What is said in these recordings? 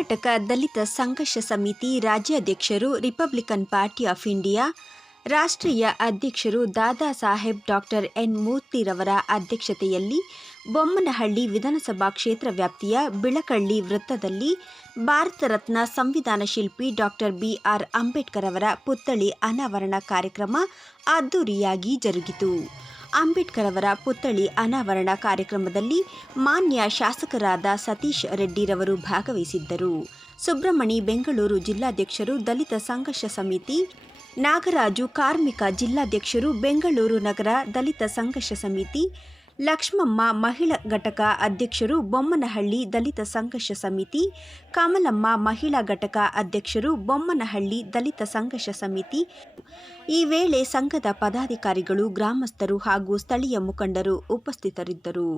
ಕರ್ನಾಟಕ ದಲಿತ ಸಂಘರ್ಷ ಸಮಿತಿ ರಾಜ್ಯಾಧ್ಯಕ್ಷರು ರಿಪಬ್ಲಿಕನ್ ಪಾರ್ಟಿ ಆಫ್ ಇಂಡಿಯಾ, ರಾಷ್ಟ್ರೀಯ ಅಧ್ಯಕ್ಷರು ದಾದಾ ಸಾಹೇಬ್ ಡಾಕ್ಟರ್ ಎನ್ ಮೂರ್ತಿರವರ ಅಧ್ಯಕ್ಷತೆಯಲ್ಲಿ ಬೊಮ್ಮನಹಳ್ಳಿ ವಿಧಾನಸಭಾ ಕ್ಷೇತ್ರ ವ್ಯಾಪ್ತಿಯ ಬಿಳಕಳ್ಳಿ ವೃತ್ತದಲ್ಲಿ ಭಾರತ ರತ್ನ ಸಂವಿಧಾನ ಶಿಲ್ಪಿ ಡಾಕ್ಟರ್ ಬಿಆರ್ ಅಂಬೇಡ್ಕರ್ ಅವರ ಪುತ್ಥಳಿ ಅನಾವರಣ ಕಾರ್ಯಕ್ರಮ ಅದ್ದೂರಿಯಾಗಿ ಜರುಗಿತು. ಅಂಬೇಡ್ಕರ್ ಅವರ ಪುತ್ಥಳಿ ಅನಾವರಣ ಕಾರ್ಯಕ್ರಮದಲ್ಲಿ ಮಾನ್ಯ ಶಾಸಕರಾದ ಸತೀಶ್ ರೆಡ್ಡಿರವರು ಭಾಗವಹಿಸಿದ್ದರು. ಸುಬ್ರಹ್ಮಣಿ ಬೆಂಗಳೂರು ಜಿಲ್ಲಾಧ್ಯಕ್ಷರು ದಲಿತ ಸಂಘರ್ಷ ಸಮಿತಿ, ನಾಗರಾಜು ಕಾರ್ಮಿಕ ಜಿಲ್ಲಾಧ್ಯಕ್ಷರು ಬೆಂಗಳೂರು ನಗರ ದಲಿತ ಸಂಘರ್ಷ ಸಮಿತಿ ಲಕ್ಷ್ಮಮ್ಮ ಮಹಿಳಾ ಘಟಕ ಅಧ್ಯಕ್ಷರು ಬೊಮ್ಮನಹಳ್ಳಿ ದಲಿತ ಸಂಘರ್ಷ ಸಮಿತಿ, ಕಮಲಮ್ಮ ಮಹಿಳಾ ಘಟಕ ಅಧ್ಯಕ್ಷರು ಬೊಮ್ಮನಹಳ್ಳಿ ದಲಿತ ಸಂಘರ್ಷ ಸಮಿತಿ. ಈ ವೇಳೆ ಸಂಘದ ಪದಾಧಿಕಾರಿಗಳು, ಗ್ರಾಮಸ್ಥರು ಹಾಗೂ ಸ್ಥಳೀಯ ಮುಖಂಡರು ಉಪಸ್ಥಿತರಿದ್ದರು.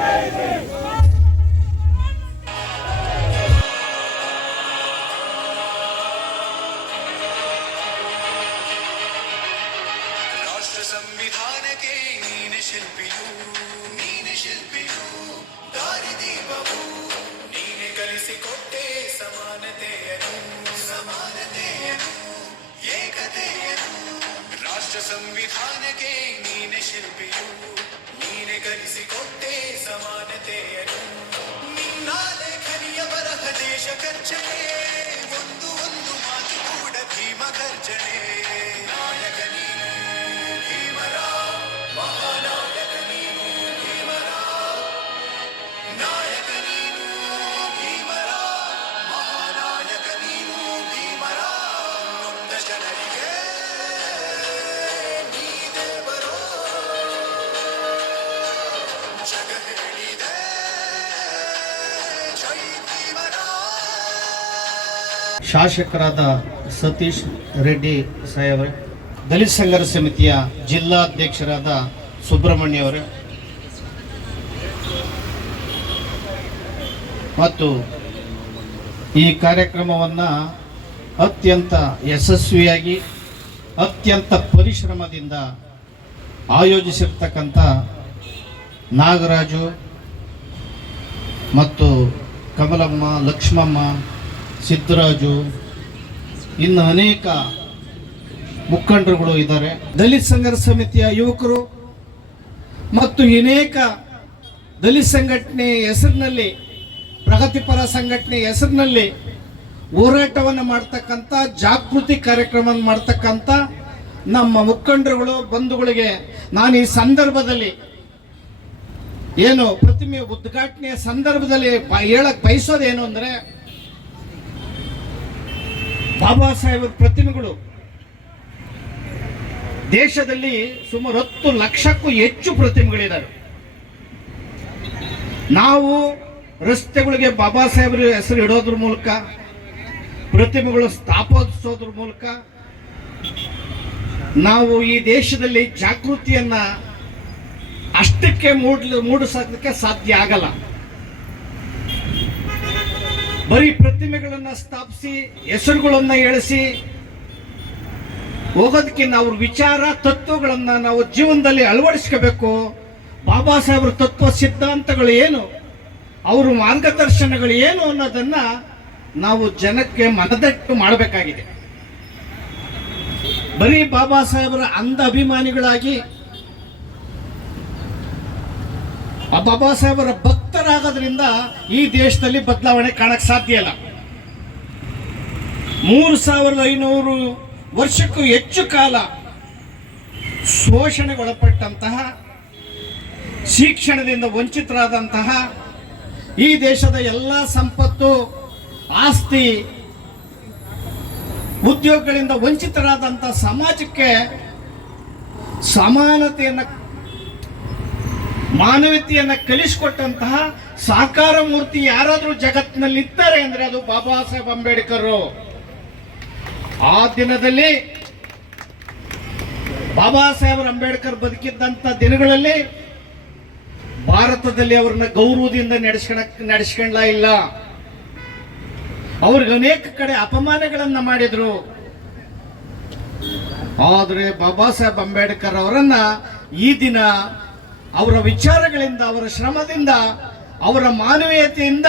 ರಾಷ್ಟ್ರ ಸಂವಿಧಾನಕ್ಕೆ ನೀನೆ ಶಿಲ್ಪಿಯು, ನೀನೆ ಕಲಿಸಿಕೊಟ್ಟೆ ಸಮಾನತೆಯನ್ನು. ನಿನ್ನ ಲೇಖನಿಯ ಬರಹ ದೇಶ ಖರ್ಚನೆ ಒಂದು ಒಂದು ಮಾತು ಕೂಡ ಭೀಮ ಗರ್ಜನೆ ಶಾಸಕರಾದ ಸತೀಶ್ ರೆಡ್ಡಿ ಸಾಹೇಬ್ರೆ, ದಲಿತ ಸಂಘರ್ಷ ಸಮಿತಿಯ ಜಿಲ್ಲಾಧ್ಯಕ್ಷರಾದ ಸುಬ್ರಹ್ಮಣ್ಯ ಅವರೇ, ಮತ್ತು ಈ ಕಾರ್ಯಕ್ರಮವನ್ನು ಅತ್ಯಂತ ಯಶಸ್ವಿಯಾಗಿ, ಅತ್ಯಂತ ಪರಿಶ್ರಮದಿಂದ ಆಯೋಜಿಸಿರ್ತಕ್ಕಂಥ ನಾಗರಾಜು ಮತ್ತು ಕಮಲಮ್ಮ, ಲಕ್ಷ್ಮಮ್ಮ ಸಿದ್ದರಾಜು ಇನ್ನು ಅನೇಕ ಮುಖಂಡರುಗಳು ಇದ್ದಾರೆ. ದಲಿತ ಸಂಘರ್ಷ ಸಮಿತಿಯ ಯುವಕರು ಮತ್ತು ಅನೇಕ ದಲಿತ ಸಂಘಟನೆ ಹೆಸರಿನಲ್ಲಿ, ಪ್ರಗತಿಪರ ಸಂಘಟನೆ ಹೆಸರಿನಲ್ಲಿ ಹೋರಾಟವನ್ನು ಮಾಡ್ತಕ್ಕಂಥ, ಜಾಗೃತಿ ಕಾರ್ಯಕ್ರಮ ಮಾಡ್ತಕ್ಕಂಥ ನಮ್ಮ ಮುಖಂಡರುಗಳು, ಬಂಧುಗಳಿಗೆ ನಾನು ಈ ಸಂದರ್ಭದಲ್ಲಿ ಏನು ಪ್ರತಿಮೆ ಉದ್ಘಾಟನೆಯ ಸಂದರ್ಭದಲ್ಲಿ ಹೇಳಕ್ ಬಯಸೋದೇನು ಅಂದ್ರೆ ಬಾಬಾ ಸಾಹೇಬರ ಪ್ರತಿಮೆಗಳು ದೇಶದಲ್ಲಿ ಸುಮಾರು ಹತ್ತು ಲಕ್ಷಕ್ಕೂ ಹೆಚ್ಚು ಪ್ರತಿಮೆಗಳಿದ್ದಾವೆ. ನಾವು ರಸ್ತೆಗಳಿಗೆ ಬಾಬಾ ಸಾಹೇಬರ ಹೆಸರು ಇಡೋದ್ರ ಮೂಲಕ, ಪ್ರತಿಮೆಗಳು ಸ್ಥಾಪಿಸೋದ್ರ ಮೂಲಕ, ನಾವು ಈ ದೇಶದಲ್ಲಿ ಜಾಗೃತಿಯನ್ನ ಅಷ್ಟಕ್ಕೆ ಮೂಡ್ ಮೂಡಿಸೋದಕ್ಕೆ ಸಾಧ್ಯ ಆಗಲ್ಲ. ಬರೀ ಪ್ರತಿಮೆಗಳನ್ನು ಸ್ಥಾಪಿಸಿ, ಹೆಸರುಗಳನ್ನು ಎಳಿಸಿ ಹೋಗೋದಕ್ಕಿಂತ ಅವ್ರ ವಿಚಾರ, ತತ್ವಗಳನ್ನು ನಾವು ಜೀವನದಲ್ಲಿ ಅಳವಡಿಸ್ಕೋಬೇಕು. ಬಾಬಾ ಸಾಹೇಬ್ರ ತತ್ವ ಸಿದ್ಧಾಂತಗಳು ಏನು? ಅವ್ರ ಮಾರ್ಗದರ್ಶನಗಳು ಏನು ಅನ್ನೋದನ್ನ ನಾವು ಜನಕ್ಕೆ ಮನದಟ್ಟು ಮಾಡಬೇಕಾಗಿದೆ. ಬರೀ ಬಾಬಾ ಸಾಹೇಬರ ಅಂಧ ಅಭಿಮಾನಿಗಳಾಗಿ ಬಾಬಾ ಸಾಹೇಬರ ಭಕ್ತರಾಗೋದ್ರಿಂದ ಈ ದೇಶದಲ್ಲಿ ಬದಲಾವಣೆ ಕಾಣಕ್ ಸಾಧ್ಯ ಇಲ್ಲ. ಮೂರು ಸಾವಿರದ ಐನೂರು ವರ್ಷಕ್ಕೂ ಹೆಚ್ಚು ಕಾಲ ಶೋಷಣೆಗೊಳಪಟ್ಟಂತಹ, ಶಿಕ್ಷಣದಿಂದ ವಂಚಿತರಾದಂತಹ ಈ ದೇಶದ ಎಲ್ಲ ಸಂಪತ್ತು, ಆಸ್ತಿ, ಉದ್ಯೋಗಗಳಿಂದ ವಂಚಿತರಾದಂತಹ ಸಮಾಜಕ್ಕೆ ಸಮಾನತೆಯನ್ನು ಮಾನವೀಯತೆಯನ್ನ ಕಲಿಸಿಕೊಟ್ಟಂತಹ ಸಾಕಾರ ಮೂರ್ತಿ ಯಾರಾದರೂ ಜಗತ್ತಿನಲ್ಲಿ ಇದ್ದಾರೆ ಅಂದ್ರೆ ಅದು ಬಾಬಾ ಸಾಹೇಬ್ ಅಂಬೇಡ್ಕರ್. ಆ ದಿನದಲ್ಲಿ ಬಾಬಾ ಸಾಹೇಬ್ ಅಂಬೇಡ್ಕರ್ ಬದುಕಿದ್ದಂತ ದಿನಗಳಲ್ಲಿ ಭಾರತದಲ್ಲಿ ಅವ್ರನ್ನ ಗೌರವದಿಂದ ನಡೆಸ್ಕೊಳ ನಡೆಸ್ಕೊಂಡ್ಲ ಇಲ್ಲ. ಅವ್ರಿಗೆ ಅನೇಕ ಕಡೆ ಅಪಮಾನಗಳನ್ನ ಮಾಡಿದ್ರು. ಆದರೆ ಬಾಬಾ ಸಾಹೇಬ್ ಅಂಬೇಡ್ಕರ್ ಅವರನ್ನ ಈ ದಿನ ಅವರ ವಿಚಾರಗಳಿಂದ, ಅವರ ಶ್ರಮದಿಂದ, ಅವರ ಮಾನವೀಯತೆಯಿಂದ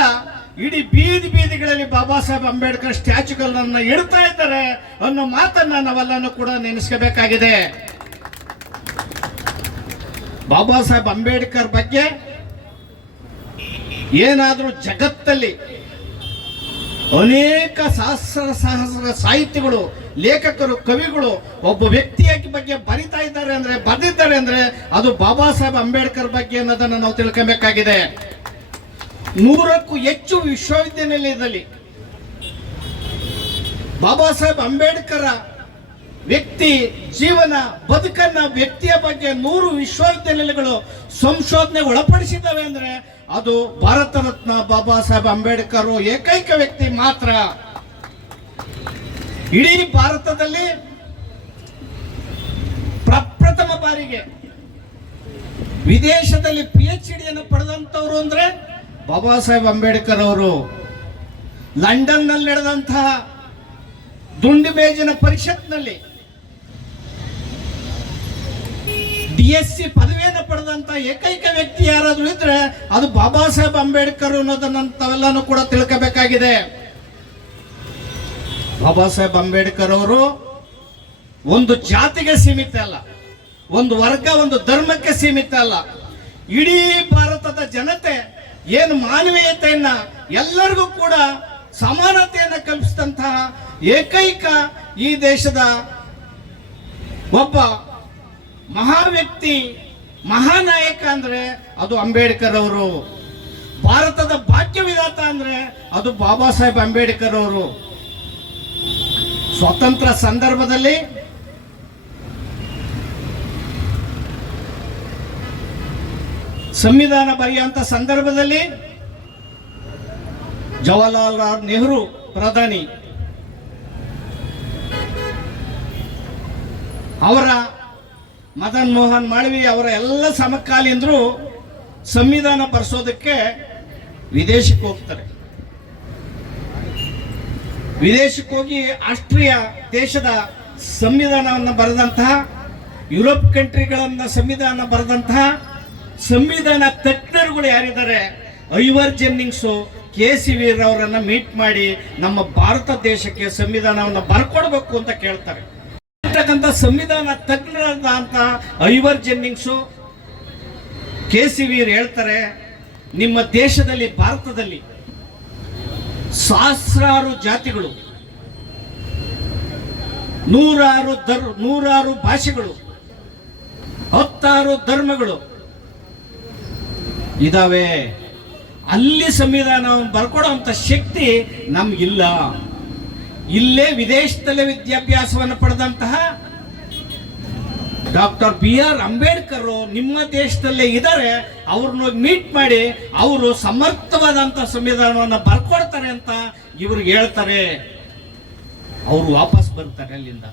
ಇಡೀ ಬೀದಿ ಬೀದಿಗಳಲ್ಲಿ ಬಾಬಾ ಸಾಹೇಬ್ ಅಂಬೇಡ್ಕರ್ ಸ್ಟ್ಯಾಚುಗಳನ್ನ ಇಡ್ತಾ ಇದ್ದಾರೆ ಅನ್ನೋ ಮಾತನ್ನ ನಾವೆಲ್ಲನೂ ಕೂಡ ನೆನೆಸ್ಕೋಬೇಕಾಗಿದೆ. ಬಾಬಾ ಸಾಹೇಬ್ ಅಂಬೇಡ್ಕರ್ ಬಗ್ಗೆ ಏನಾದರೂ ಜಗತ್ತಲ್ಲಿ ಅನೇಕ ಸಹಸ್ರ ಸಹಸ್ರ ಸಾಹಿತ್ಯಗಳು, ಲೇಖಕರು, ಕವಿಗಳು ಒಬ್ಬ ವ್ಯಕ್ತಿಯ ಬಗ್ಗೆ ಬರಿತಾ ಇದ್ದಾರೆ ಅಂದ್ರೆ, ಬರೆದಿದ್ದಾರೆ ಅಂದ್ರೆ ಅದು ಬಾಬಾ ಸಾಹೇಬ್ ಅಂಬೇಡ್ಕರ್ ಬಗ್ಗೆ ಅನ್ನೋದನ್ನ ನಾವು ತಿಳ್ಕೊಬೇಕಾಗಿದೆ. ನೂರಕ್ಕೂ ಹೆಚ್ಚು ವಿಶ್ವವಿದ್ಯಾನಿಲಯದಲ್ಲಿ ಬಾಬಾ ಸಾಹೇಬ್ ಅಂಬೇಡ್ಕರ್ ವ್ಯಕ್ತಿ ಜೀವನ ಬದುಕನ್ನ ವ್ಯಕ್ತಿಯ ಬಗ್ಗೆ ನೂರು ವಿಶ್ವವಿದ್ಯಾನಿಲಯಗಳು ಸಂಶೋಧನೆ ಒಳಪಡಿಸಿದ್ದಾವೆ ಅಂದ್ರೆ ಅದು ಭಾರತ ರತ್ನ ಬಾಬಾ ಸಾಹೇಬ್ ಅಂಬೇಡ್ಕರ್ ಏಕೈಕ ವ್ಯಕ್ತಿ ಮಾತ್ರ. ಇಡೀ ಭಾರತದಲ್ಲಿ ಪ್ರಪ್ರಥಮ ಬಾರಿಗೆ ವಿದೇಶದಲ್ಲಿ ಪಿ ಎಚ್ ಡಿಯನ್ನು ಪಡೆದಂತವ್ರು ಅಂದ್ರೆ ಬಾಬಾ ಸಾಹೇಬ್ ಅಂಬೇಡ್ಕರ್ ಅವರು. ಲಂಡನ್ನಲ್ಲಿ ನಡೆದಂತಹ ದುಂಡು ಮೇಜಿನ ಪರಿಷತ್ನಲ್ಲಿ ಎಸ್ ಸಿ ಪದವಿಯನ್ನು ಪಡೆದಂತ ಏಕೈಕ ವ್ಯಕ್ತಿ ಯಾರಾದರೂ ಇದ್ರೆ ಅದು ಬಾಬಾ ಸಾಹೇಬ್ ಅಂಬೇಡ್ಕರ್ ಅನ್ನೋದನ್ನ ಕೂಡ ತಿಳ್ಕೋಬೇಕಾಗಿದೆ. ಬಾಬಾ ಸಾಹೇಬ್ ಅಂಬೇಡ್ಕರ್ ಅವರು ಒಂದು ಜಾತಿಗೆ ಸೀಮಿತ ಅಲ್ಲ, ಒಂದು ವರ್ಗ, ಒಂದು ಧರ್ಮಕ್ಕೆ ಸೀಮಿತ ಅಲ್ಲ. ಇಡೀ ಭಾರತದ ಜನತೆ ಏನು ಮಾನವೀಯತೆಯನ್ನ ಎಲ್ಲರಿಗೂ ಕೂಡ ಸಮಾನತೆಯನ್ನ ಕಲ್ಪಿಸಿದಂತಹ ಏಕೈಕ ಈ ದೇಶದ ಒಬ್ಬ ಮಹಾ ವ್ಯಕ್ತಿ ಮಹಾನಾಯಕ ಅಂದ್ರೆ ಅದು ಅಂಬೇಡ್ಕರ್ ಅವರು. ಭಾರತದ ಭಾಗ್ಯ ವಿಧಾತ ಅಂದ್ರೆ ಅದು ಬಾಬಾ ಸಾಹೇಬ್ ಅಂಬೇಡ್ಕರ್ ಅವರು. ಸ್ವತಂತ್ರ ಸಂದರ್ಭದಲ್ಲಿ ಸಂವಿಧಾನ ಬರೆಯುವಂತ ಸಂದರ್ಭದಲ್ಲಿ ಜವಾಹರ್ಲಾಲ್ ನೆಹರು ಪ್ರಧಾನಿ. ಅವರ ಮದನ್ ಮೋಹನ್ ಮಾಳವಿ ಅವರ ಎಲ್ಲ ಸಮಕಾಲೀನರು ಸಂವಿಧಾನ ಬರ್ಸೋದಕ್ಕೆ ವಿದೇಶಕ್ಕೆ ಹೋಗ್ತಾರೆ. ವಿದೇಶಕ್ಕೆ ಹೋಗಿ ಆಸ್ಟ್ರಿಯಾ ದೇಶದ ಸಂವಿಧಾನವನ್ನು ಬರೆದಂತಹ, ಯುರೋಪ್ ಕಂಟ್ರಿಗಳನ್ನ ಸಂವಿಧಾನ ಬರೆದಂತಹ ಸಂವಿಧಾನ ತಜ್ಞರುಗಳು ಯಾರಿದ್ದಾರೆ, Ivor Jennings, K C Wheare ಅವರನ್ನ ಮೀಟ್ ಮಾಡಿ ನಮ್ಮ ಭಾರತ ದೇಶಕ್ಕೆ ಸಂವಿಧಾನವನ್ನು ಬರ್ಕೊಡ್ಬೇಕು ಅಂತ ಕೇಳ್ತಾರೆ. ಇರ್ತಕ್ಕಂಥ ಸಂವಿಧಾನ ತಜ್ಞರಾದ ಅಂತ Ivor Jennings K C Wheare ಹೇಳ್ತಾರೆ ನಿಮ್ಮ ದೇಶದಲ್ಲಿ, ಭಾರತದಲ್ಲಿ ಸಹಸ್ರಾರು ಜಾತಿಗಳು, ನೂರಾರು ಧರ್, ನೂರಾರು ಭಾಷೆಗಳು, ಹತ್ತಾರು ಧರ್ಮಗಳು ಇದಾವೆ. ಅಲ್ಲಿ ಸಂವಿಧಾನವನ್ನು ಬರ್ಕೊಡುವಂತ ಶಕ್ತಿ ನಮ್ಗಿಲ್ಲ. ಇಲ್ಲೇ ವಿದೇಶದಲ್ಲೇ ವಿದ್ಯಾಭ್ಯಾಸವನ್ನು ಪಡೆದಂತಹ ಡಾಕ್ಟರ್ ಬಿ ಆರ್ ಅಂಬೇಡ್ಕರ್ ನಿಮ್ಮ ದೇಶದಲ್ಲೇ ಇದ್ದಾರೆ, ಅವ್ರನ್ನ ಮೀಟ್ ಮಾಡಿ, ಅವರು ಸಮರ್ಥವಾದಂತ ಸಂವಿಧಾನವನ್ನು ಬರ್ಕೊಡ್ತಾರೆ ಅಂತ ಇವ್ರಿಗೆ ಹೇಳ್ತಾರೆ. ಅವರು ವಾಪಸ್ ಬರ್ತಾರೆ ಅಲ್ಲಿಂದ.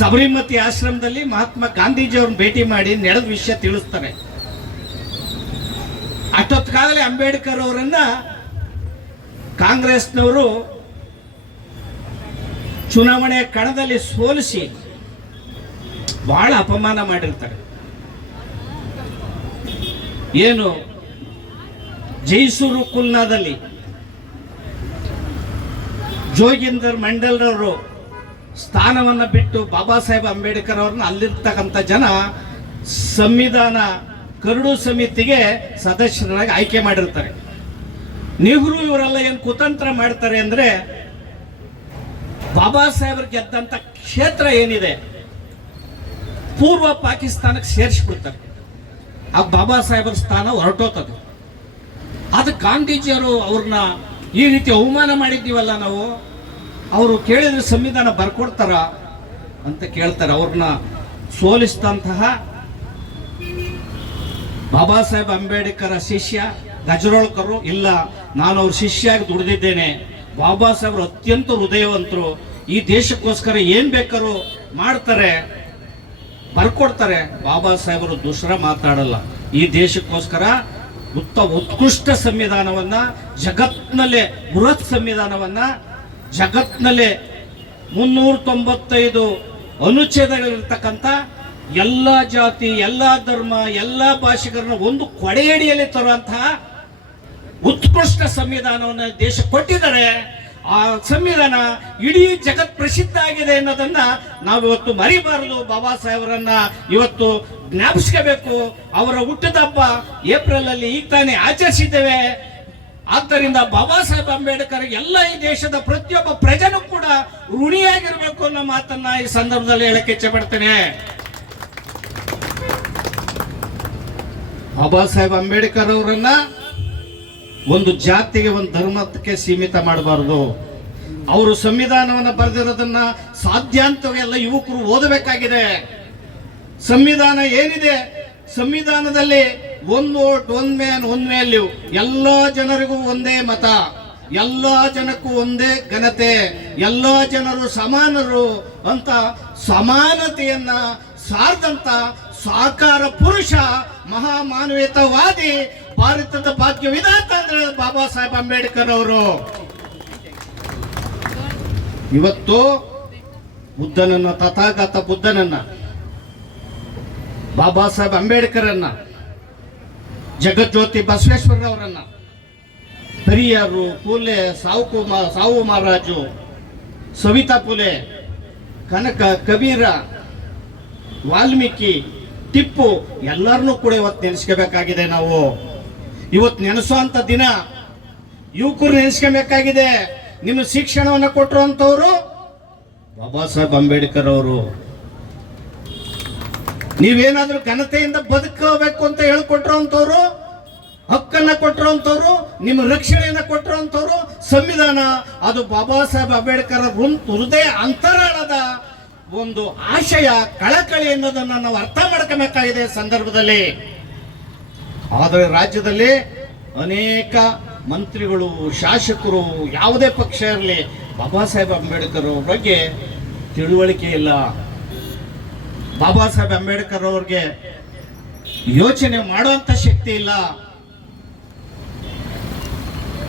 ಸಬರಿಮತಿ ಆಶ್ರಮದಲ್ಲಿ ಮಹಾತ್ಮ ಗಾಂಧೀಜಿ ಅವ್ರನ್ನ ಭೇಟಿ ಮಾಡಿ ನಡೆದ ವಿಷಯ ತಿಳಿಸ್ತಾರೆ. ಅಷ್ಟೊತ್ತಿಗಾಗಲೇ ಅಂಬೇಡ್ಕರ್ ಅವರನ್ನ ಕಾಂಗ್ರೆಸ್ನವರು ಚುನಾವಣೆ ಕಣದಲ್ಲಿ ಸೋಲಿಸಿ ಬಹಳ ಅಪಮಾನ ಮಾಡಿರ್ತಾರೆ. ಏನು? ಜೈಸೂರು ಕುಲ್ನಾದಲ್ಲಿ ಜೋಗಿಂದರ್ ಮಂಡಲ್ರವರು ಸ್ಥಾನವನ್ನು ಬಿಟ್ಟು ಬಾಬಾ ಸಾಹೇಬ್ ಅಂಬೇಡ್ಕರ್ ಅವ್ರನ್ನ ಅಲ್ಲಿರ್ತಕ್ಕಂಥ ಜನ ಸಂವಿಧಾನ ಕರಡು ಸಮಿತಿಗೆ ಸದಸ್ಯರಾಗಿ ಆಯ್ಕೆ ಮಾಡಿರ್ತಾರೆ. ನೆಹರು ಇವರೆಲ್ಲ ಏನು ಕುತಂತ್ರ ಮಾಡ್ತಾರೆ ಅಂದ್ರೆ ಬಾಬಾ ಸಾಹೇಬ್ರ ಗೆದ್ದಂತ ಕ್ಷೇತ್ರ ಏನಿದೆ, ಪೂರ್ವ ಪಾಕಿಸ್ತಾನಕ್ಕೆ ಸೇರಿಸ್ಬಿಡ್ತಾರೆ ಆ ಬಾಬಾ ಸಾಹೇಬ್ರ ಸ್ಥಾನ ಹೊರಟೋತದು. ಅದು ಗಾಂಧೀಜಿಯವರು ಅವ್ರನ್ನ ಈ ರೀತಿ ಅವಮಾನ ಮಾಡಿದ್ದೀವಲ್ಲ ನಾವು, ಅವರು ಕೇಳಿದ್ರೆ ಸಂವಿಧಾನ ಬರ್ಕೊಡ್ತಾರ ಅಂತ ಕೇಳ್ತಾರೆ. ಅವ್ರನ್ನ ಸೋಲಿಸಿದಂತಹ ಬಾಬಾ ಸಾಹೇಬ್ ಅಂಬೇಡ್ಕರ್ ಶಿಷ್ಯ, ಗಜರೋಳ್ಕರು, ಇಲ್ಲ, ನಾನು ಅವ್ರ ಶಿಷ್ಯಾಗಿ ದುಡಿದಿದ್ದೇನೆ. ಬಾಬಾ ಸಾಹೇಬ್ರು ಅತ್ಯಂತ ಹೃದಯವಂತರು. ಈ ದೇಶಕ್ಕೋಸ್ಕರ ಏನ್ ಬೇಕಾದ್ರು ಮಾಡ್ತಾರೆ, ಬರ್ಕೊಡ್ತಾರೆ. ಬಾಬಾ ಸಾಹೇಬರು ದುಸರ ಮಾತಾಡಲ್ಲ. ಈ ದೇಶಕ್ಕೋಸ್ಕರ ಉತ್ತ ಉತ್ಕೃಷ್ಟ ಸಂವಿಧಾನವನ್ನ ಜಗತ್ನಲ್ಲೇ ಬೃಹತ್ ಸಂವಿಧಾನವನ್ನ ಜಗತ್ನಲ್ಲೇ ಮುನ್ನೂರ ತೊಂಬತ್ತೈದು ಅನುಚ್ಛೇದಗಳಿರ್ತಕ್ಕಂಥ ಎಲ್ಲ ಜಾತಿ, ಎಲ್ಲ ಧರ್ಮ, ಎಲ್ಲ ಭಾಷಿಗರನ್ನ ಒಂದು ಕೊಡೆಯಡಿಯಲ್ಲಿ ತರುವಂತಹ ಉತ್ಕೃಷ್ಟ ಸಂವಿಧಾನವನ್ನು ದೇಶ ಕೊಟ್ಟಿದ್ದಾರೆ, ಆ ಸಂವಿಧಾನ ಇಡೀ ಜಗತ್ ಪ್ರಸಿದ್ಧ ಆಗಿದೆ ಅನ್ನೋದನ್ನ ನಾವು ಇವತ್ತು ಮರಿಬಾರದು. ಬಾಬಾ ಸಾಹೇಬರನ್ನ ಇವತ್ತು ಜ್ಞಾಪಿಸ್ಕೋಬೇಕು. ಅವರ ಹುಟ್ಟಿದ ಹಬ್ಬ ಏಪ್ರಿಲ್ ಅಲ್ಲಿ ಈಗ ತಾನೇ ಆಚರಿಸಿದ್ದೇವೆ. ಆದ್ದರಿಂದ ಬಾಬಾ ಸಾಹೇಬ್ ಅಂಬೇಡ್ಕರ್ ಎಲ್ಲ ಈ ದೇಶದ ಪ್ರತಿಯೊಬ್ಬ ಪ್ರಜನು ಕೂಡ ಋಣಿಯಾಗಿರ್ಬೇಕು ಅನ್ನೋ ಮಾತನ್ನ ಈ ಸಂದರ್ಭದಲ್ಲಿ ಹೇಳಕ್ಕೆ ಇಚ್ಛೆ ಪಡ್ತೇನೆ. ಬಾಬಾ ಸಾಹೇಬ್ ಅಂಬೇಡ್ಕರ್ ಅವರನ್ನ ಒಂದು ಜಾತಿಗೆ ಒಂದು ಧರ್ಮಕ್ಕೆ ಸೀಮಿತ ಮಾಡಬಾರದು. ಅವರು ಸಂವಿಧಾನವನ್ನು ಬರೆದಿರೋದನ್ನ ಸಾಧ್ಯಾಂತವೆಲ್ಲ ಯುವಕರು ಓದಬೇಕಾಗಿದೆ. ಸಂವಿಧಾನ ಏನಿದೆ? ಸಂವಿಧಾನದಲ್ಲಿ ಒಂದು ವೋಟ್ ಒಂದ್ ಮ್ಯಾನ್ ಒಂದ್ ವ್ಯಾಲ್ಯೂ. ಎಲ್ಲ ಜನರಿಗೂ ಒಂದೇ ಮತ. ಎಲ್ಲ ಜನಕ್ಕೂ ಒಂದೇ ಘನತೆ. ಎಲ್ಲ ಜನರು ಸಮಾನರು ಅಂತ ಸಮಾನತೆಯನ್ನ ಸಾರ್ದಂತ ಸಾಕಾರ ಪುರುಷ ಮಹಾಮಾನವೀಯತಾವಾದಿ ಭಾರತದ ಭಾಗ್ಯ ವಿಧಾತ ಅಂದ್ರೆ ಬಾಬಾ ಸಾಹೇಬ್ ಅಂಬೇಡ್ಕರ್ ಅವರು. ಇವತ್ತು ಬುದ್ಧನನ್ನ, ತಥಾಗತ ಬುದ್ಧನನ್ನ, ಬಾಬಾ ಸಾಹೇಬ್ ಅಂಬೇಡ್ಕರನ್ನ, ಜಗಜ್ಯೋತಿ ಬಸವೇಶ್ವರರವರನ್ನ ಪೆರಿಯಾರು ಪುಲೆ ಸಾವು ಕುಮಾರ್ ಸಾವು ಮಹಾರಾಜು, ಸವಿತಾ ಪುಲೆ, ಕನಕ, ಕಬೀರ, ವಾಲ್ಮೀಕಿ ಟಿಪ್ಪು ಎಲ್ಲರನ್ನೂ ಕೂಡ ಇವತ್ತು ನೆನೆಸ್ಕೋಬೇಕಾಗಿದೆ ನಾವು. ಇವತ್ತು ನೆನೆಸುವಂಥ ದಿನ ಯುವಕರು ನೆನೆಸ್ಕೋಬೇಕಾಗಿದೆ. ನಿಮ್ಮ ಶಿಕ್ಷಣವನ್ನು ಕೊಟ್ಟರುವಂಥವ್ರು ಬಾಬಾ ಸಾಹೇಬ್ ಅಂಬೇಡ್ಕರ್ ಅವರು. ನೀವೇನಾದ್ರೂ ಘನತೆಯಿಂದ ಬದುಕಬೇಕು ಅಂತ ಹೇಳ್ಕೊಟ್ರಂತವ್ರು ಹಕ್ಕನ್ನ ಕೊಟ್ಟಿರೋಂಥವ್ರು ನಿಮ್ಮ ರಕ್ಷಣೆಯನ್ನ ಕೊಟ್ಟಿರೋಂಥವ್ರು ಸಂವಿಧಾನ ಅದು ಬಾಬಾ ಸಾಹೇಬ್ ಅಂಬೇಡ್ಕರ್ ಹೃದಯ ಅಂತರಾಳದ ಒಂದು ಆಶಯ, ಕಳಕಳಿ ಅನ್ನೋದನ್ನ ನಾವು ಅರ್ಥ ಮಾಡ್ಕೋಬೇಕಾಗಿದೆ ಸಂದರ್ಭದಲ್ಲಿ. ಆದರೆ ರಾಜ್ಯದಲ್ಲಿ ಅನೇಕ ಮಂತ್ರಿಗಳು, ಶಾಸಕರು, ಯಾವುದೇ ಪಕ್ಷ ಇರಲಿ, ಬಾಬಾ ಸಾಹೇಬ್ ಅಂಬೇಡ್ಕರ್ ಅವ್ರ ಬಗ್ಗೆ ತಿಳುವಳಿಕೆ ಇಲ್ಲ. ಬಾಬಾ ಸಾಹೇಬ್ ಅಂಬೇಡ್ಕರ್ ಅವ್ರಿಗೆ ಯೋಚನೆ ಮಾಡುವಂತ ಶಕ್ತಿ ಇಲ್ಲ.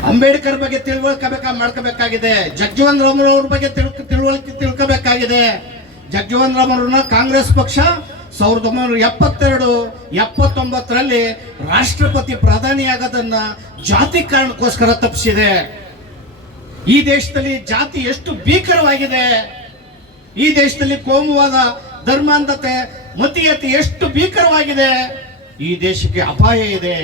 ಅಂಬೇಡ್ಕರ್ ಬಗ್ಗೆ ತಿಳುವಳ್ಕೋಬೇಕ ಮಾಡ್ಕೋಬೇಕಾಗಿದೆ. ಜಗಜೀವನ್ ರಾಮ್ ಅವ್ರ ಬಗ್ಗೆ ತಿಳ್ಕ, ತಿಳುವಳಿಕೆ ತಿಳ್ಕೋಬೇಕಾಗಿದೆ. ಜಗಜೀವನ್ ರಾಮ್ ಅವ್ರನ್ನ ಕಾಂಗ್ರೆಸ್ ಪಕ್ಷ ಸಾವಿರದ ಒಂಬೈನೂರ ಎಪ್ಪತ್ತೆರಡು, ಎಪ್ಪತ್ತೊಂಬತ್ತರಲ್ಲಿ ರಾಷ್ಟ್ರಪತಿ ಪ್ರಧಾನಿಯಾಗೋದನ್ನು ಜಾತಿ ಕಾರಣಕ್ಕೋಸ್ಕರ ತಪ್ಪಿಸಿದೆ. ಈ ದೇಶದಲ್ಲಿ ಜಾತಿ ಎಷ್ಟು ಭೀಕರವಾಗಿದೆ. ಈ ದೇಶದಲ್ಲಿ ಕೋಮುವಾದ, ಧರ್ಮಾಂಧತೆ, ಮತೀಯತೆ ಎಷ್ಟು ಭೀಕರವಾಗಿದೆ. ಈ ದೇಶಕ್ಕೆ ಅಪಾಯ ಇದೆ.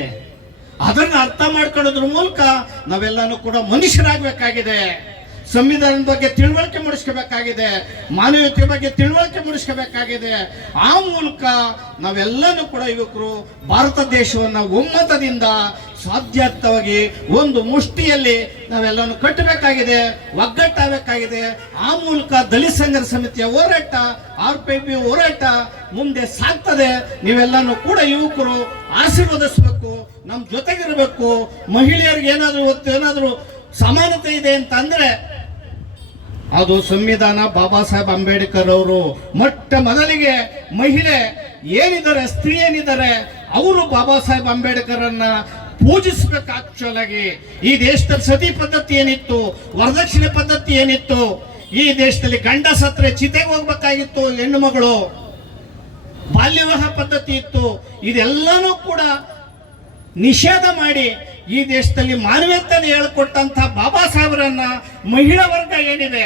ಅದನ್ನು ಅರ್ಥ ಮಾಡ್ಕೊಳ್ಳೋದ್ರ ಮೂಲಕ ನಾವೆಲ್ಲನೂ ಕೂಡ ಮನುಷ್ಯರಾಗಬೇಕಾಗಿದೆ. ಸಂವಿಧಾನದ ಬಗ್ಗೆ ತಿಳುವಳಿಕೆ ಮೂಡಿಸ್ಕೋಬೇಕಾಗಿದೆ ಮಾನವೀಯತೆ ಬಗ್ಗೆ ತಿಳುವಳಿಕೆ ಮೂಡಿಸ್ಕೋಬೇಕಾಗಿದೆ. ಆ ಮೂಲಕ ನಾವೆಲ್ಲನೂ ಕೂಡ ಯುವಕರು ಭಾರತ ದೇಶವನ್ನ ಒಮ್ಮತದಿಂದ ಸಾಧ್ಯವಾಗಿ ಒಂದು ಮುಷ್ಟಿಯಲ್ಲಿ ನಾವೆಲ್ಲನೂ ಕಟ್ಟಬೇಕಾಗಿದೆ, ಒಗ್ಗಟ್ಟಾಗಬೇಕಾಗಿದೆ. ಆ ಮೂಲಕ ದಲಿತ ಸಂಘದ ಸಮಿತಿಯ ಹೋರಾಟ, ಆರ್ ಪಿ ಪಿ ಹೋರಾಟ ಮುಂದೆ ಸಾಗ್ತದೆ. ನೀವೆಲ್ಲನೂ ಕೂಡ ಯುವಕರು ಆಶೀರ್ವದಿಸಬೇಕು ನಮ್ಮ ಜೊತೆಗಿರಬೇಕು. ಮಹಿಳೆಯರಿಗೆ ಏನಾದರೂ ಏನಾದರೂ ಸಮಾನತೆ ಇದೆ ಅಂತ ಅಂದ್ರೆ ಅದು ಸಂವಿಧಾನ ಬಾಬಾ ಸಾಹೇಬ್ ಅಂಬೇಡ್ಕರ್ ಅವರು ಮೊಟ್ಟ ಮೊದಲಿಗೆ ಮಹಿಳೆ ಏನಿದ್ದಾರೆ, ಸ್ತ್ರೀ ಏನಿದ್ದಾರೆ, ಅವರು ಬಾಬಾ ಸಾಹೇಬ್ ಅಂಬೇಡ್ಕರ್ ಅನ್ನ ಪೂಜಿಸ್ಬೇಕು ಈ ದೇಶದಲ್ಲಿ ಸತಿ ಪದ್ಧತಿ ಏನಿತ್ತು, ವರದಕ್ಷಿಣೆ ಪದ್ಧತಿ ಏನಿತ್ತು, ಈ ದೇಶದಲ್ಲಿ ಗಂಡ ಸತ್ರೆ ಚಿತೆಗೆ ಹೋಗ್ಬೇಕಾಗಿತ್ತು ಹೆಣ್ಣು ಮಗಳು. ಬಾಲ್ಯ ವಿವಾಹ ಪದ್ಧತಿ ಇತ್ತು, ಇದೆಲ್ಲನೂ ಕೂಡ ನಿಷೇಧ ಮಾಡಿ ಈ ದೇಶದಲ್ಲಿ ಮಾನವೀಯತೆಯನ್ನು ಹೇಳಿಕೊಟ್ಟಂತ ಬಾಬಾ ಸಾಹೇಬರನ್ನ ಮಹಿಳಾ ವರ್ಗ ಏನಿದೆ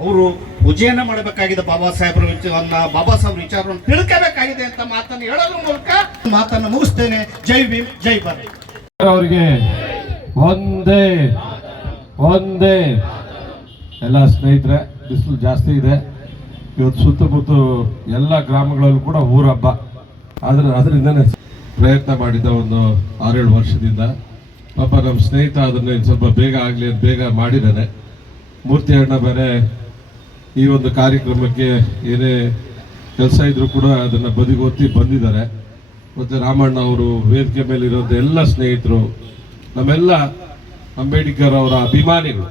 ಅವರು ಪೂಜೆಯನ್ನ ಮಾಡಬೇಕಾಗಿದೆ ಬಾಬಾ ಸಾಹೇಬ್ರ ವಿಚಾರವನ್ನ ಬಾಬಾ ಸಾಹೇಬ್ರ ವಿಚಾರವನ್ನು ತಿಳ್ಕೋಬೇಕಾಗಿದೆ ಅಂತ ಮಾತನ್ನು ಹೇಳೋದ್ರ ಮೂಲಕ ಮಾತನ್ನು ಮುಗಿಸ್ತೇನೆ. ಜೈ ಭೀಮ್, ಜೈ ಭಾರತ್. ಅವರಿಗೆ ಒಂದೇ ಒಂದೇ. ಎಲ್ಲ ಸ್ನೇಹಿತರೆ, ಬಿಸಿಲು ಜಾಸ್ತಿ ಇದೆ. ಇವತ್ತು ಸುತ್ತಮುತ್ತ ಎಲ್ಲ ಗ್ರಾಮಗಳಲ್ಲೂ ಕೂಡ ಊರಬ್ಬ. ಆದ್ರೆ ಅದರಿಂದನೇ ಪ್ರಯತ್ನ ಮಾಡಿದ್ದ ಒಂದು ಆರೇಳು ವರ್ಷದಿಂದ. ಪಾಪ ನಮ್ಮ ಸ್ನೇಹಿತ ಅದನ್ನ ಸ್ವಲ್ಪ ಬೇಗ ಆಗಲಿ ಅಂತ ಬೇಗ ಮಾಡಿದ್ದಾನೆ. ಮೂರ್ತಿ ಅಣ್ಣ ಬೇರೆ ಈ ಒಂದು ಕಾರ್ಯಕ್ರಮಕ್ಕೆ ಏನೇ ಕೆಲಸ ಇದ್ದರೂ ಕೂಡ ಅದನ್ನ ಬದಿಗೊತ್ತಿ ಬಂದಿದ್ದಾರೆ. ಮತ್ತೆ ರಾಮಣ್ಣ ಅವರು ವೇದಿಕೆ ಮೇಲೆ ಇರೋಂಥ ಎಲ್ಲ ಸ್ನೇಹಿತರು, ನಮ್ಮೆಲ್ಲ ಅಂಬೇಡ್ಕರ್ ಅವರ ಅಭಿಮಾನಿಗಳು,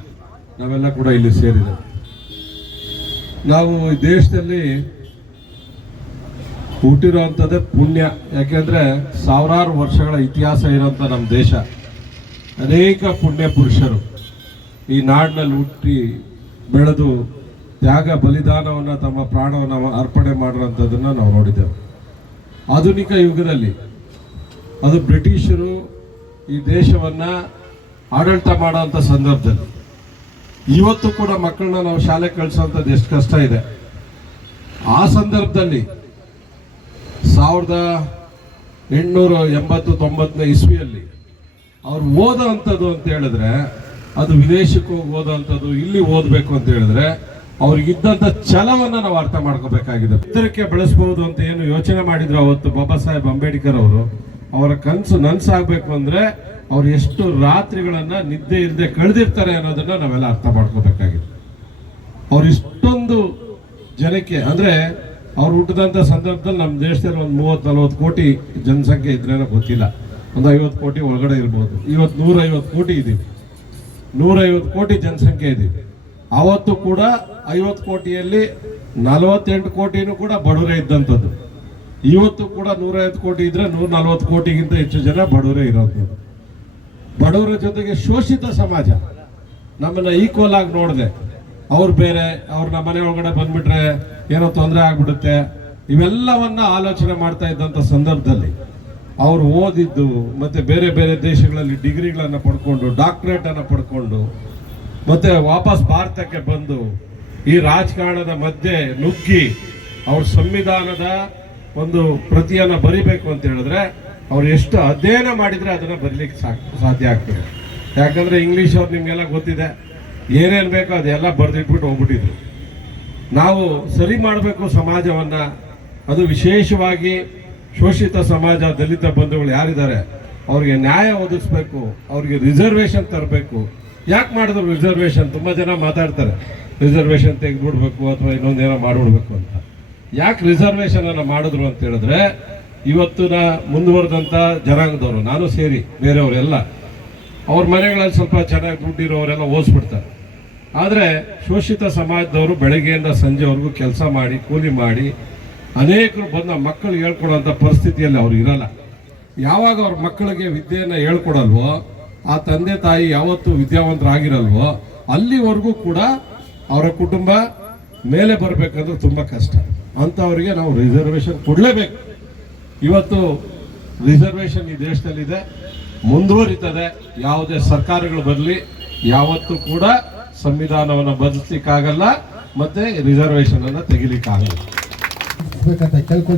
ನಾವೆಲ್ಲ ಕೂಡ ಇಲ್ಲಿ ಸೇರಿದ್ದೇವೆ. ನಾವು ಈ ದೇಶದಲ್ಲಿ ಹುಟ್ಟಿರುವಂಥದ್ದೇ ಪುಣ್ಯ. ಯಾಕೆಂದ್ರೆ ಸಾವಿರಾರು ವರ್ಷಗಳ ಇತಿಹಾಸ ಇರೋಂಥ ನಮ್ಮ ದೇಶ. ಅನೇಕ ಪುಣ್ಯ ಪುರುಷರು. ಈ ನಾಡಿನಲ್ಲಿ ಹುಟ್ಟಿ ಬೆಳೆದು ತ್ಯಾಗ ಬಲಿದಾನವನ್ನು ತಮ್ಮ ಪ್ರಾಣವನ್ನು ಅರ್ಪಣೆ ಮಾಡಿರೋಂಥದ್ದನ್ನು ನಾವು ನೋಡಿದ್ದೇವೆ. ಆಧುನಿಕ ಯುಗದಲ್ಲಿ ಅದು ಬ್ರಿಟಿಷರು ಈ ದೇಶವನ್ನು ಆಡಳಿತ ಮಾಡೋವಂಥ ಸಂದರ್ಭದಲ್ಲಿ. ಇವತ್ತು ಕೂಡ ಮಕ್ಕಳನ್ನ ನಾವು ಶಾಲೆ ಕಳಿಸೋವಂಥದ್ದು ಎಷ್ಟು ಕಷ್ಟ ಇದೆ. ಆ ಸಂದರ್ಭದಲ್ಲಿ ಸಾವಿರದ ಎಂಟುನೂರ ಎಂಬತ್ತು ತೊಂಬತ್ತನೇ ಇಸ್ವಿಯಲ್ಲಿ ಅವ್ರು ಓದೋ ಅಂಥದ್ದು ಅಂತ ಹೇಳಿದ್ರೆ ಅದು ವಿದೇಶಕ್ಕೆ ಹೋಗಿ ಇಲ್ಲಿ ಓದಬೇಕು ಅಂತ ಹೇಳಿದ್ರೆ, ಅವ್ರಿಗಿದ್ದಂಥ ಛಲವನ್ನು ನಾವು ಅರ್ಥ ಮಾಡ್ಕೋಬೇಕಾಗಿದೆ. ಎತ್ತರಕ್ಕೆ ಬೆಳೆಸ್ಬೋದು ಅಂತ ಏನು ಯೋಚನೆ ಮಾಡಿದ್ರು ಅವತ್ತು ಬಾಬಾ ಸಾಹೇಬ್ ಅಂಬೇಡ್ಕರ್ ಅವರು. ಅವರ ಕನಸು ನನ್ಸಾಗಬೇಕು ಅಂದರೆ ಅವ್ರು ಎಷ್ಟು ರಾತ್ರಿಗಳನ್ನು ನಿದ್ದೆ ಇಲ್ಲದೆ ಕಳೆದಿರ್ತಾರೆ ಅನ್ನೋದನ್ನ ನಾವೆಲ್ಲ ಅರ್ಥ ಮಾಡ್ಕೋಬೇಕಾಗಿದೆ. ಅವ್ರು ಇಷ್ಟೊಂದು ಜನಕ್ಕೆ, ಅಂದರೆ ಅವ್ರು ಹುಟ್ಟಿದಂಥ ಸಂದರ್ಭದಲ್ಲಿ ನಮ್ಮ ದೇಶದಲ್ಲಿ ಒಂದು ಮೂವತ್ತು ನಲವತ್ತು ಕೋಟಿ ಜನಸಂಖ್ಯೆ ಇದ್ರೇನೋ ಗೊತ್ತಿಲ್ಲ. ಒಂದು ಐವತ್ತು ಕೋಟಿ ಒಳಗಡೆ ಇರ್ಬೋದು. ಇವತ್ತು ನೂರೈವತ್ತು ಕೋಟಿ ಇದ್ದೀವಿ ನೂರೈವತ್ತು ಕೋಟಿ ಜನಸಂಖ್ಯೆ ಇದೆ. ಅವತ್ತು ಕೂಡ ಐವತ್ತು ಕೋಟಿಯಲ್ಲಿ ನಲವತ್ತೆಂಟು ಕೋಟಿನೂ ಕೂಡ ಬಡವರೇ ಇದ್ದಂಥದ್ದು. ಇವತ್ತು ಕೂಡ ನೂರೈವತ್ತು ಕೋಟಿ ಇದ್ದರೆ ನೂರ ನಲವತ್ತು ಕೋಟಿಗಿಂತ ಹೆಚ್ಚು ಜನ ಬಡವರೇ ಇರೋದು. ಬಡವರ ಜೊತೆಗೆ ಶೋಷಿತ ಸಮಾಜ. ನಮ್ಮನ್ನ ಈಕ್ವಲ್ ಆಗಿ ನೋಡಿದೆ. ಅವ್ರು ಬೇರೆ, ಅವ್ರ ನಮ್ಮ ಮನೆ ಒಳಗಡೆ ಬಂದ್ಬಿಟ್ರೆ ಏನೋ ತೊಂದರೆ ಆಗ್ಬಿಡುತ್ತೆ. ಇವೆಲ್ಲವನ್ನ ಆಲೋಚನೆ ಮಾಡ್ತಾ ಇದ್ದಂಥ ಸಂದರ್ಭದಲ್ಲಿ ಅವ್ರು ಓದಿದ್ದು ಮತ್ತೆ ಬೇರೆ ಬೇರೆ ದೇಶಗಳಲ್ಲಿ ಡಿಗ್ರಿಗಳನ್ನು ಪಡ್ಕೊಂಡು ಡಾಕ್ಟರೇಟ್ ಅನ್ನ ಪಡ್ಕೊಂಡು, ಮತ್ತೆ ವಾಪಸ್ ಭಾರತಕ್ಕೆ ಬಂದು ಈ ರಾಜಕಾರಣದ ಮಧ್ಯೆ ನುಗ್ಗಿ ಅವ್ರ ಸಂವಿಧಾನದ ಒಂದು ಪ್ರತಿಯನ್ನ ಬರಿಬೇಕು ಅಂತ ಹೇಳಿದ್ರೆ ಅವ್ರು ಎಷ್ಟು ಅಧ್ಯಯನ ಮಾಡಿದರೆ ಅದನ್ನ ಬರೀಲಿಕ್ಕೆ ಸಾಧ್ಯ ಆಗ್ತದೆ. ಯಾಕಂದ್ರೆ ಇಂಗ್ಲಿಷ್ ಅವ್ರು ನಿಮಗೆಲ್ಲ ಗೊತ್ತಿದೆ, ಏನೇನು ಬೇಕೋ ಅದೆಲ್ಲ ಬರೆದಿಟ್ಬಿಟ್ಟು ಹೋಗ್ಬಿಟ್ಟಿದ್ರು. ನಾವು ಸರಿ ಮಾಡಬೇಕು ಸಮಾಜವನ್ನ, ಅದು ವಿಶೇಷವಾಗಿ ಶೋಷಿತ ಸಮಾಜ ದಲಿತ ಬಂಧುಗಳು ಯಾರಿದ್ದಾರೆ? ಅವ್ರಿಗೆ ನ್ಯಾಯ ಒದಗಿಸ್ಬೇಕು, ಅವ್ರಿಗೆ ರಿಸರ್ವೇಶನ್ ತರಬೇಕು. ಯಾಕೆ ಮಾಡಿದ್ರು ರಿಸರ್ವೇಶನ್ ತುಂಬ ಜನ ಮಾತಾಡ್ತಾರೆ ರಿಸರ್ವೇಶನ್ ತೆಗೆದ್ಬಿಡ್ಬೇಕು ಅಥವಾ ಇನ್ನೊಂದೇನೋ ಮಾಡಿಬಿಡ್ಬೇಕು ಅಂತ. ಯಾಕೆ ರಿಸರ್ವೇಶನ್ ಅನ್ನ ಮಾಡಿದ್ರು ಅಂತ ಹೇಳಿದ್ರೆ, ಇವತ್ತಿನ ಮುಂದುವರೆದಂಥ ಜನಾಂಗದವರು, ನಾನು ಸೇರಿ ಬೇರೆಯವರೆಲ್ಲ ಅವ್ರ ಮನೆಗಳಲ್ಲಿ ಸ್ವಲ್ಪ ಚೆನ್ನಾಗಿ ದುಡ್ಡಿರೋರೆಲ್ಲ ಓದಿಸ್ಬಿಡ್ತಾರೆ ಆದರೆ ಶೋಷಿತ ಸಮಾಜದವರು ಬೆಳಗ್ಗೆಯಿಂದ ಸಂಜೆವರೆಗೂ ಕೆಲಸ ಮಾಡಿ, ಕೂಲಿ ಮಾಡಿ ಅನೇಕರು ಬಂದ ಮಕ್ಕಳು ಹೇಳ್ಕೊಡೋಂಥ ಪರಿಸ್ಥಿತಿಯಲ್ಲಿ ಅವ್ರು ಇರಲ್ಲ. ಯಾವಾಗ ಅವ್ರ ಮಕ್ಕಳಿಗೆ ವಿದ್ಯೆಯನ್ನು ಹೇಳ್ಕೊಡಲ್ವೋ, ಆ ತಂದೆ ತಾಯಿ ಯಾವತ್ತೂ ವಿದ್ಯಾವಂತರಾಗಿರಲ್ವೋ, ಅಲ್ಲಿವರೆಗೂ ಕೂಡ ಅವರ ಕುಟುಂಬ ಮೇಲೆ ಬರಬೇಕಂದ್ರೆ ತುಂಬ ಕಷ್ಟ. ಅಂಥವರಿಗೆ ನಾವು ರಿಸರ್ವೇಶನ್ ಕೊಡಲೇಬೇಕು. ಇವತ್ತು ರಿಸರ್ವೇಶನ್ ಈ ದೇಶದಲ್ಲಿದೆ, ಮುಂದುವರಿತದೆ. ಯಾವುದೇ ಸರ್ಕಾರಗಳು ಬರಲಿ, ಯಾವತ್ತೂ ಕೂಡ ಸಂವಿಧಾನವನ್ನು ಬದಲಿಸಲಿಕ್ಕಾಗಲ್ಲ, ಮತ್ತೆ ರಿಸರ್ವೇಶನ್ ಅನ್ನ ತೆಗಿಲಿಕ್ಕಾಗಲ್ಲ. fue Catachalco,